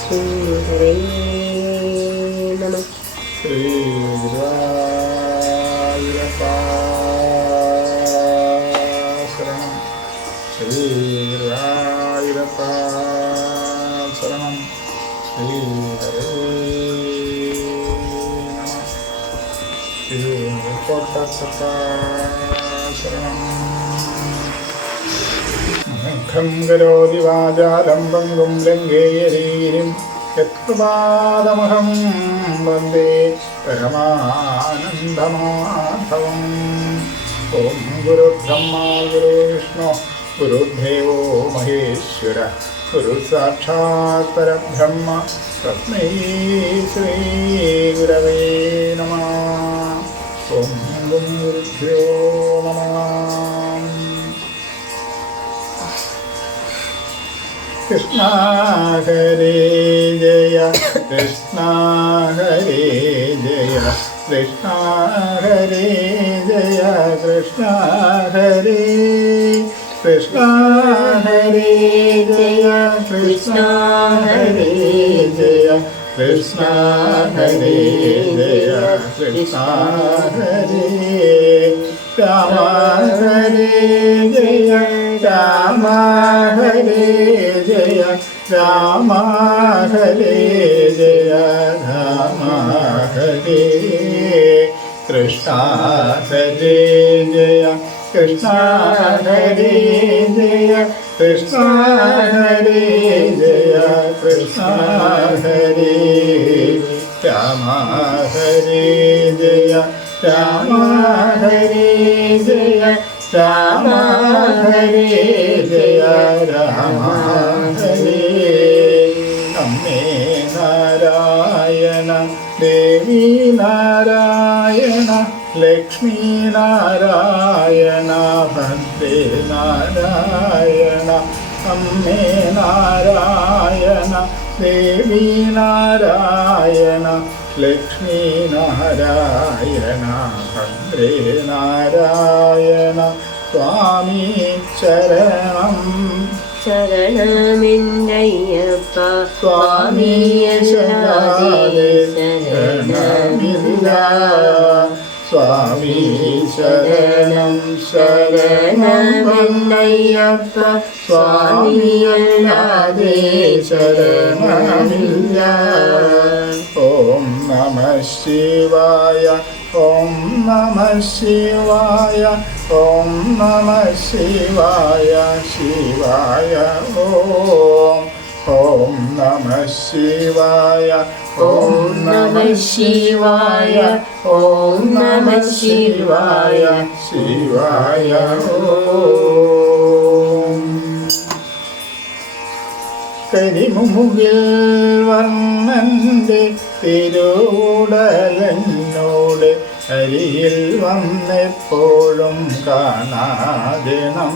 ശ്രീഹരേ നമഃ. ശ്രീഗുരുവായൂരപ്പ ശരണം. ശ്രീഗുരുവായൂരപ്പ ശരണം. ശ്രീഹരേ നമഃ. ശ്രീകോട്ടപ്പ ശരണം. മുഖം കരോതി വാചാലം പങ്കും ലംഘേയരീരും യത്കൃപാദമഹം വന്ദേ പരമാനന്ദമാധവം. ഓം ഗുരുബ്രഹ്മാ ഗുരുവിഷ്ണു ഗുരുദേവോ മഹേശ്വര ഗുരു സാക്ഷാത് പരബ്രഹ്മ തസ്മൈ ശ്രീ ഗുരവേ നമഃ. ഓം ഗുരുഭ്യോ നമഃ. കൃഷ്ണ ഹരേ ജയ കൃഷ്ണ ഹരേ ജയ കൃഷ്ണ ഹരേ ജയ കൃഷ്ണ ഹരേ കൃഷ്ണ ഹരേ ജയ കൃഷ്ണ ഹരേ ജയ കൃഷ്ണ ഹരേ ജയ കൃഷ്ണ ഹരേ രാമ ഹരേ ജയ രാമ ഹരേ ജയ രാമ ഹരേ ജയ രാമ ഹരേ കൃഷ്ണ ഹരേ ജയ കൃഷ്ണ ഹരേ ജയ കൃഷ്ണ ഹരേ ജയ കൃഷ്ണ ഹരേ രാമ ഹരേ ജയ രാമ ഹരേ ജയ രാമ ഹരേ ജയ രാമ ഹരേ. അമ്മേ നാരായണ ദേവി നാരായണ ലക്ഷ്മി നാരായണ ഭദ്രേ നാരായണ അമ്മേ നാരായണ ദേവി നാരായണ ലക്ഷ്മി നാരായണ ഭദ്രേ നാരായണ സ്വാമി ശരണം. ശരണമെന്നയ്യപ്പ സ്വാമിയല്ലാതെ ശരണമില്ല. സ്വാമി ശരണം ശരണമെന്നയ്യപ്പ സ്വാമിയല്ലാതെ ശരണമില്ല. ഓം നമഃ ശിവായ ഓം നമഃ ശിവായ ഓം നമഃ ശിവായ ശിവായ ഓം. ഓം നമഃ ശിവായ ഓം നമഃ ശിവായ ഓം നമഃ ശിവായ ശിവായ ഓം. കരിമുകിൽ വർണ്ണന്റെ തിരുവുടലന്നോട് അരിയിൽ വന്നെപ്പോഴും കാണാതിണം.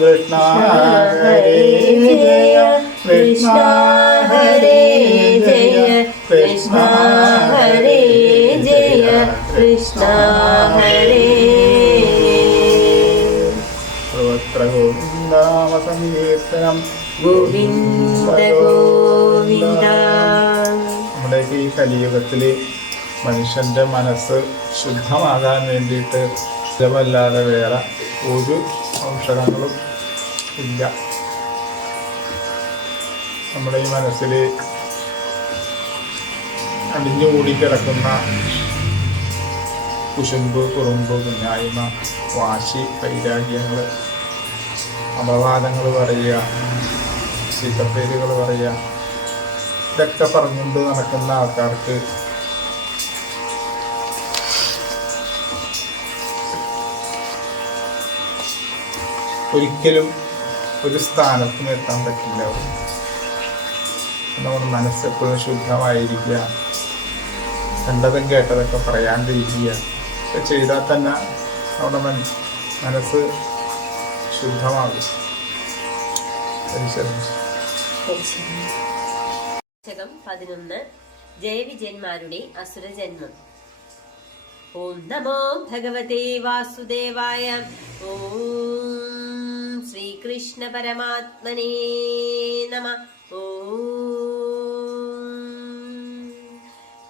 കൃഷ്ണ ഹരേ ജയ കൃഷ്ണ ഹരേ ജയ കൃഷ്ണ ഹരേ ജയ കൃഷ്ണ ഹരേ. സർവത്ര ഗോവിന്ദനാമ സങ്കീർത്തനം ഗോവിന്ദ ഗോവിന്ദ. നമ്മുടെ ഈ കലിയുഗത്തില് മനുഷ്യന്റെ മനസ്സ് ശുദ്ധമാകാൻ വേണ്ടിയിട്ട് ജപമല്ലാതെ വേറെ ഒരു ഔഷധങ്ങളും ഇല്ല. നമ്മുടെ ഈ മനസ്സിൽ അടിഞ്ഞുകൂടി കിടക്കുന്ന കുശുമ്പ് കുറുമ്പ് കുഞ്ഞായ്മ വാശി വൈരാഗ്യങ്ങൾ അപവാദങ്ങൾ പറയുക ചീത്തപ്പേരുകൾ പറയുക ഇതൊക്കെ പറഞ്ഞുകൊണ്ട് നടക്കുന്ന ആൾക്കാർക്ക് ഒരിക്കലും ഒരു സ്ഥാനത്തും എത്താൻ പറ്റില്ല. നമ്മുടെ മനസ്സെപ്പോഴും ശുദ്ധമായിരിക്കുക, കണ്ടതും കേട്ടതൊക്കെ പറയാണ്ടിരിക്കുക ഒക്കെ ചെയ്താൽ തന്നെ നമ്മുടെ മനസ്സ് ശുദ്ധമാകും. 11 ജയവിജയന്മാരുടെ അസുരജന്മം. ഓം നമോ ഭഗവതേ വാസുദേവായ. ഓം ശ്രീ ശ്രീകൃഷ്ണ പരമാത്മനേ നമഃ.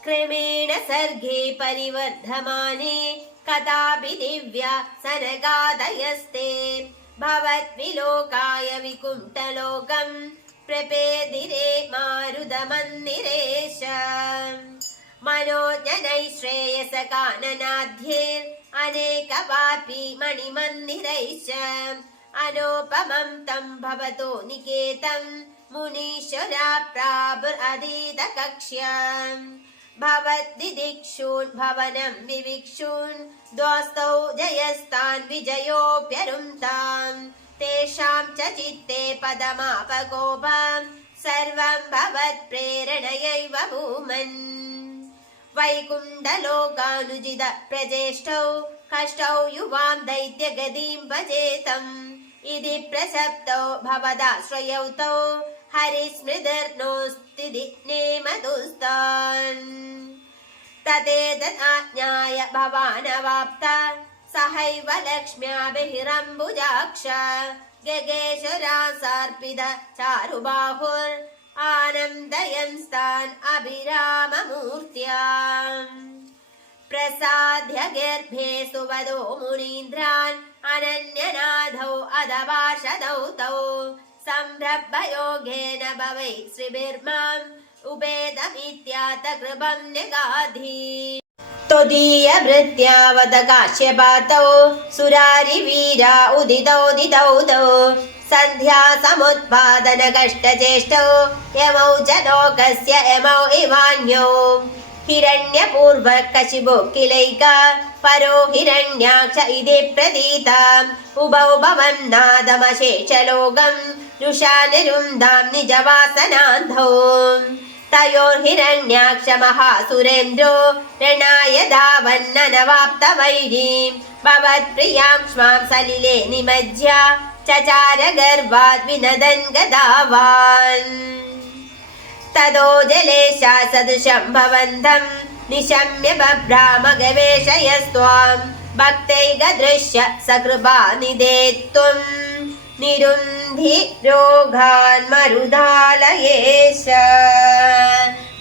ക്രമേണ സർഗേ പരിവർദ്ധമാനേ കഥാപി ദിവ്യ സനകാദയസ്തേ ഭവദ്വിലോകായ വികുണ്ഠലോകം പ്രപേദിരേ മാരുതമന്ദിരേശ. മനോജനൈ ശ്രേയസ കാനനാധ്യേർ അനേകവാപി മണിമന്ദിരൈശ്ച അനോപമം തം ഭവതോ നികേതം മുനീശ്വരാ പ്രാപുരതീത കക്ഷ്യം. ഭവദ്ദിദിക്ഷൂൻ ഭവനം വിവിക്ഷൂൻ ദ്വാസ്തൗ ജയസ്താൻ വിജയോപ്യരുന്താം തേഷാം ച ചിത്തേ പദമാപകോപം സർവം ഭവത് പ്രേരണയൈവ ഭൂമൻ. വൈകുണ്ഠലോകാനുജിത പ്രജേഷ്ടൗ കഷ്ടൗ യുവാം ദൈത്യഗതിം ഭജേതം ഇതി പ്രസപ്തോ ഭവദാശ്രയൗ തൗ ഹരിസ്മൃതിർനോസ്തി നേമദുസ്താൻ. തദേതജ്ഞായ ഭവാനവാപ്ത സഹൈവ ലക്ഷ്മ്യാ ബഹിരംബുജാക്ഷ ഗഗേശ്വരാസാർപ്പിത ചാരുബാഹുർ ആനന്ദയംസ്താൻ അഭിരാമമൂർത്യാം. പ്രസാദ്യ ഗർഭേ സുവദോ മുനീന്ദ്രാൻ അനന്യനാഥൗ അദവാഷദൗ തൗ സംരംഭയോഗേന ഭവൈ ശ്രീബിർമാം ഉപേദമിത്യാത കൃപം ന്യഗാധി. ത്വദീയ ഭൃത്യാവത കാശ്യപാതൗ സുരാരി വീരാ ഉദിതൗ തൗ സന്ധ്യാ സമുത്പാദന കഷ്ടചേഷ്ടൗ യമൗ ച ലോകസ്യ യമൗ ഇവാന്യൗ. ഹിരണ്യപൂർവ കശിപോ കിലൈക പരോ ഹിരണ്യാക്ഷ ഇതി പ്രതീത ഉഭൗ ഭവൻ നാദമശേഷലോകം രുഷാനരുന്ദാം നിജവാസനാന്ധൗ. തയോർഹിരണ്യാക്ഷ മഹാസുരേന്ദ്രോ രണായ ധാവന്നനവാപ്ത വൈരീം ഭവത്പ്രിയാം ക്ഷ്മാം സലിലേ നിമജ്യ ചചാര ഗർവാദ് വിനദൻ ഗദാവാൻ. തദോ ജലേശാ സദൃശം ഭവന്തം നിശമ്യ ബഭ്രാമ ഗവേഷയസ്ത്വാം ഭക്തൈകദൃശ്യ സകൃപാനിധേ ത്വം നിരുന്ധി രോഗാൻ മരുദാലയേശ.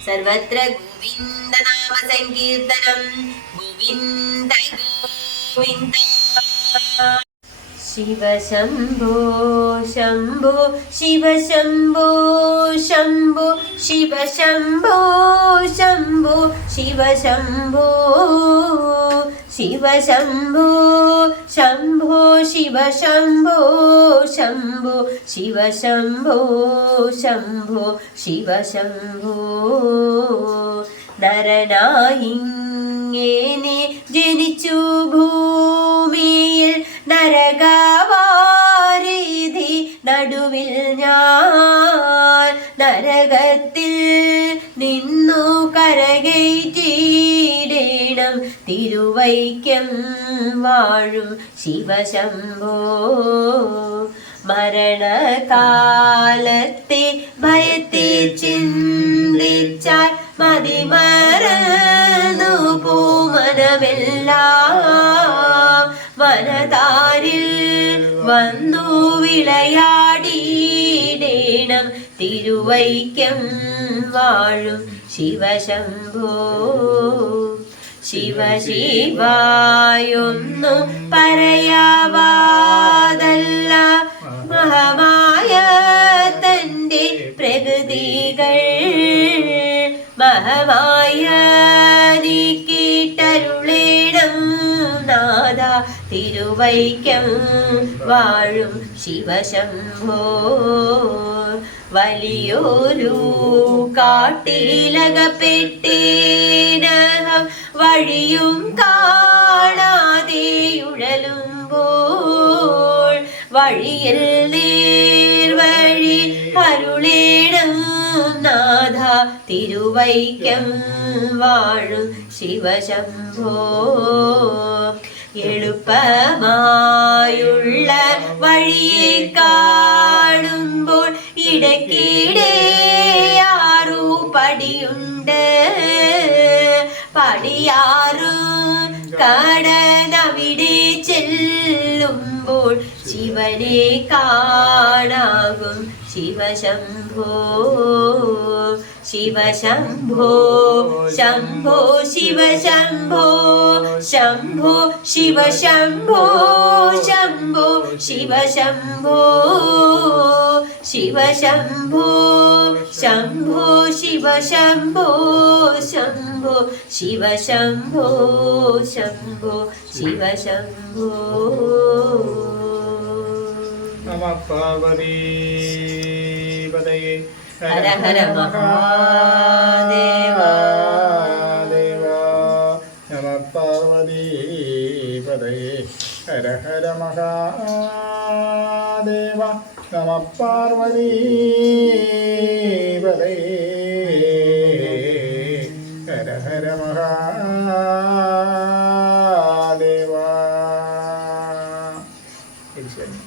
സർവത്ര ഗോവിന്ദ നാമ സങ്കീർത്തനം ഗോവിന്ദ ഗോവിന്ദ. ശിവ ശംഭോ ശംഭോ ശിവ ശംഭോ ശംഭോ ശിവ ശംഭോ ശംഭോ ശിവ ശംഭോ ശിവ ശംഭോ ശംഭോ ശിവ ശംഭോ ശംഭോ ശിവ ശംഭോ ശംഭോ ശിവ ശംഭോ. നരനായിങ്ങനെ ജനിച്ചു ഭൂമിയിൽ നരകവാരിധി നടുവിൽ ഞാൻ നരകത്തിൽ നിന്നു കരകയറ്റിയിടേണം തിരുവൈക്കം വാഴും ശിവശംഭോ. മരണകാലത്തെ ഭയത്തെ ചിന്തിച്ചാൽ മതിമറന്നു പൂമനമെല്ലാം വനതാരിൽ വന്നു വിളയാടിയിടേണം തിരുവൈക്കം വാഴും ശിവശംഭോ. ശിവ ശിവായൊന്നു പറയാവാതല്ല മഹമായ തന്റെ പ്രകൃതികൾ മഹമായ നീ കേട്ടരുളേണം നാഥ തിരുവൈക്കം വാഴും ശിവശംഭോ. വലിയൊരു കാട്ടിലകപ്പെട്ടേനഹം വഴിയും കാണാതെയുഴലുമ്പോൾ വഴിയിൽ നേർവഴി അരുളേണം നാഥ തിരുവൈക്കം വാഴും ശിവശംഭോ. എളുപ്പമായുള്ള വഴിയെ കാണുമ്പോൾ ഇടയ്ക്കിടെയാറു പടിയുണ്ട് പടിയാറു കടന്നവിടെ ചെല്ലുമ്പോൾ ശിവനെ കാണാകും ശിവശംഭോ ശിവശംഭോ ശംഭോ ശിവശംഭോ ശംഭോ ശിവശംഭോ ശംഭോ ശിവശംഭോ ശിവശംഭോ ശംഭോ ശിവശംഭോ ശംഭോ ശിവശംഭോ ശംഭോ ശിവശംഭോ നമ പാർവതീപതയേ ഹര ഹര മഹാദേവ ദേവ നമ പാർവതീപതയേ ഹര ഹര മഹാദേവ നമ പാർവതീപതയേ ഹര ഹര മഹാദേവ. ഹരിശരണം.